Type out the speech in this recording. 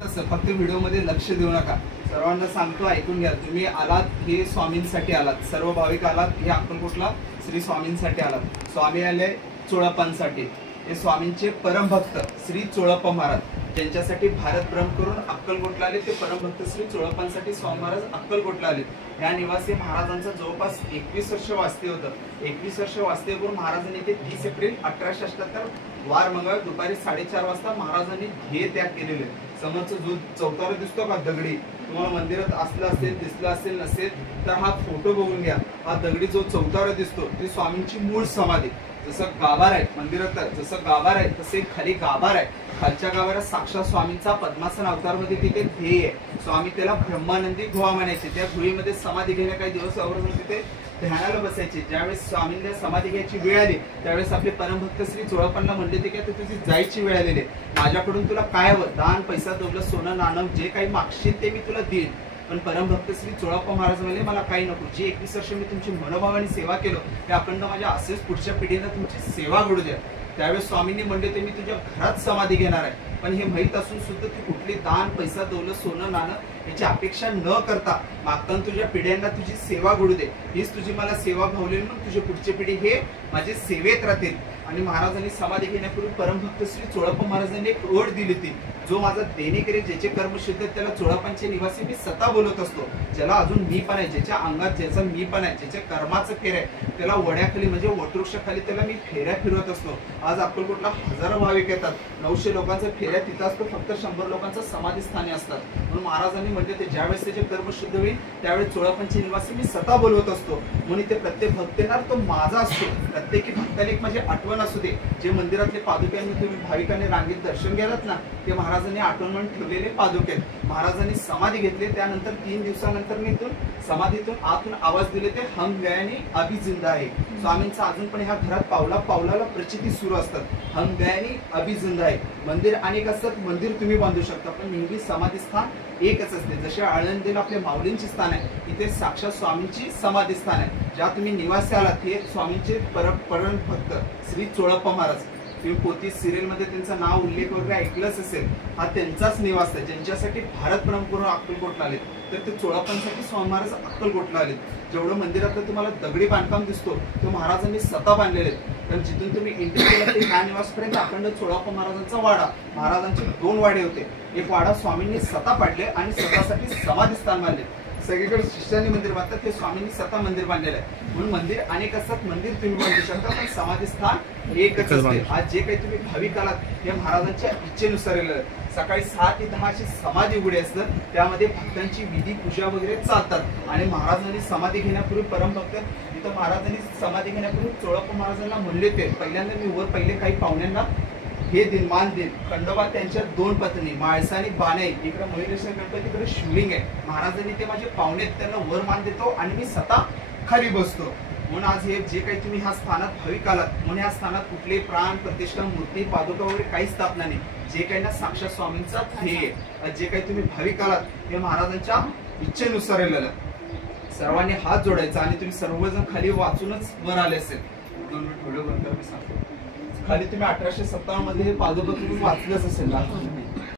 फक्त व्हिडिओ मध्ये लक्ष देऊ नका। सर्वांना सांगतो, ऐकून घ्या। तुम्ही आलात हे स्वामींसाठी आलात, सर्व भाविक आलात हे अक्कलकोटला श्री स्वामींसाठी आलात। स्वामी आले चोळप्पांसाठी। हे स्वामींचे परमभक्त श्री चोळप्पा महाराज, ज्यांच्यासाठी भारत भ्रमण करून अक्कलकोटला आले ते परमभक्त श्री चोळप्पांसाठी स्वामी महाराज अक्कलकोटला आले। या निवासी महाराजांचा जवळपास 21 वर्ष वास्तव्य होतं। 21 वर्ष वास्तव्य करून महाराजांनी ते 30 एप्रिल 1878 वार मंगळवार दुपारी 4:30 वाजता महाराजांनी ध्येय त्याग केलेले। समोरचा जो चौतारा दिसतो का दगडी, तुम्हाला मंदिरात असला असेल दिसला असेल नसेल तर हा फोटो बघून घ्या। हा दगडी जो चौतारा दिसतो ती स्वामींची मूळ समाधी। जसं गाभार आहे मंदिरात, जसं गाभार आहे तसे खाली गाभार आहे। खालच्या गाभारात साक्षात स्वामींचा पद्मासन अवतारमध्ये तिथे ध्येय आहे। स्वामी त्याला ब्रह्मानंदी गुहा म्हणायचे। त्या गुहेमध्ये समाधी घेण्या काही दिवस अगोदर तिथे ध्यानाला बसायचे। ज्यावेळेस स्वामींना समाधी घ्यायची वेळ आली त्यावेळेस आपले परमभक्त श्री चोळप्पांना म्हणले होते की तुझी जायची वेळ आलेली आहे, माझ्याकडून तुला काय हवं, दान पैसा दौलत सोनं नाणं जे काही मागशील ते मी तुला देईन। पण परमभक्त श्री चोळप्पा महाराज म्हणले मला काही नको, जी 21 वर्ष मी तुमची मनोभावाने सेवा केलो ते अखंड माझ्या असेच पुढच्या पिढीला तुमची सेवा घडू द्या। त्यावेळेस स्वामींनी म्हणले ते मी तुझ्या घरात समाधी घेणार आहे, पण हे माहीत असून सुद्धा तू कुठली दान पैसा दौलत सोनं नाणं याची अपेक्षा न करता मागताना तुझ्या पिढ्यांना तुझी सेवा घडू दे। हीच तुझी मला सेवा भावलेली म्हणून तुझी पुढची पिढी हे माझे सेवेत राहतील। आणि महाराजांनी समाधी घेण्यापूर्वी परमभक्त श्री चोळप्पा महाराजांनी एक ओढ दिली होती, जो माझा देणेकरी ज्याचे कर्म शुद्ध त्याला चोळप्पांचे निवासी मी स्वतः बोलत असतो। ज्याला अजून मी पण आहे, ज्याच्या अंगात ज्याचा मी पण आहे, ज्याच्या कर्माचं फेर आहे त्याला वड्याखाली म्हणजे वटवृक्षाखाली त्याला मी फेऱ्या फिरवत असतो। आज अक्कलकोटला हजारो भाविक येतात, 900 लोकांचा फेऱ्या तिथं असतो, फक्त 100 लोकांचं समाधी स्थानी असतात। म्हणून महाराजांनी म्हणजे ते ज्यावेळेस त्याचे कर्म शुद्ध होईल त्यावेळेस चोळप्पांचे निवासी मी स्वतः बोलवत असतो। म्हणून ते प्रत्येक भक्त येणार तो माझा असतो। प्रत्येकी भक्ताला एक माझी आठवण असू दे। जे मंदिरातले पादुक्यांनी तुम्ही भाविकांनी रांगेत दर्शन घ्यालात ना, ते महाराजांनी आठवण म्हणून ठेवलेले पादुके। महाराजांनी समाधी घेतली, त्यानंतर 3 दिवसानंतर मी समाधीतून आतून आवाज दिले ते हम गयानी अभी जिंदा आहे। स्वामींचा अजून पण ह्या घरात पावला पावलाला प्रचिती सुरू असतात। हम गयानी अभी जिंदा आहे। मंदिर अनेक असतात, मंदिर तुम्ही बांधू शकता, पण नेहमी समाधी स्थान एकच असते। जसे आळंदीला आपले माऊलींचे स्थान आहे, इथे साक्षात स्वामींची समाधी स्थान आहे। ज्या तुम्ही निवासी आलात हे स्वामींचे परम भक्त श्री चोळप्पा महाराज। तुम्ही पोती सिरियल मध्ये त्यांचं नाव उल्लेख वगैरे ऐकलंच असेल, हा त्यांचाच निवास आहे। ज्यांच्यासाठी भारत भ्रमण करून अक्कलकोटला आले तर ते चोळप्पांसाठी स्वामी महाराज अक्कलकोटला आले। जेवढं मंदिरात तुम्हाला दगडी बांधकाम दिसतो तो महाराजांनी स्वतः बांधलेले आहेत। कारण जिथून तुम्ही एंट्री केला ते ह्या निवासपर्यंत अखंड चोळप्पा महाराजांचा वाडा, महाराजांचे 2 वाडे होते। एक वाडा स्वामींनी स्वतः पाडले आणि स्वतःसाठी समाधी स्थान बांधले। सगळीकडे शिष्यानी मंदिर बांधतात, ते स्वामींनी स्वतः मंदिर बांधलेलं आहे। म्हणून मंदिर अनेक असतात, मंदिर तुम्ही बांधू शकता, पण समाधी स्थान एकच असते। आज जे काही तुम्ही भाविक आलात हे महाराजांच्या इच्छेनुसार आलेलं। सकाळी 6 ते 10 अशी समाधी उघडी असतात, त्यामध्ये भक्तांची विधी पूजा वगैरे चालतात। आणि महाराजांनी समाधी घेण्यापूर्वी परमभक्त इथं महाराजांनी समाधी घेण्यापूर्वी चोळप्पा महाराजांना म्हणले होते, पहिल्यांदा मी वर पहिले काही पाहुण्यांना हे दिन मान देईल। खंडोबा त्यांच्या 2 पत्नी माळसा आणि बाणे, इकडे मयुरेश्वर गणपती, इकडे शिवलिंग आहे। महाराजांनी ते माझे पाहुणे त्यांना वर मान देतो आणि मी स्वतः खाली बसतो। म्हणून आज हे जे काही तुम्ही ह्या स्थानात भाविक आलात, म्हणून ह्या स्थानात कुठले प्राण प्रतिष्ठा मूर्ती पादुका वगैरे काही स्थापना नाही। जे काही ना साक्षात स्वामींचा ध्येय, जे काही तुम्ही भाविक आलात हे महाराजांच्या इच्छेनुसार आलेलं। सर्वांनी हात जोडायचा आणि तुम्ही सर्वजण खाली वाचूनच वर आले असेल। 2 मिनिट व्हिडिओ बंद करा, मी सांगतो। खाली तुम्ही 1857 मध्ये हे पादुका तुम्ही वाचलंच असेल ना।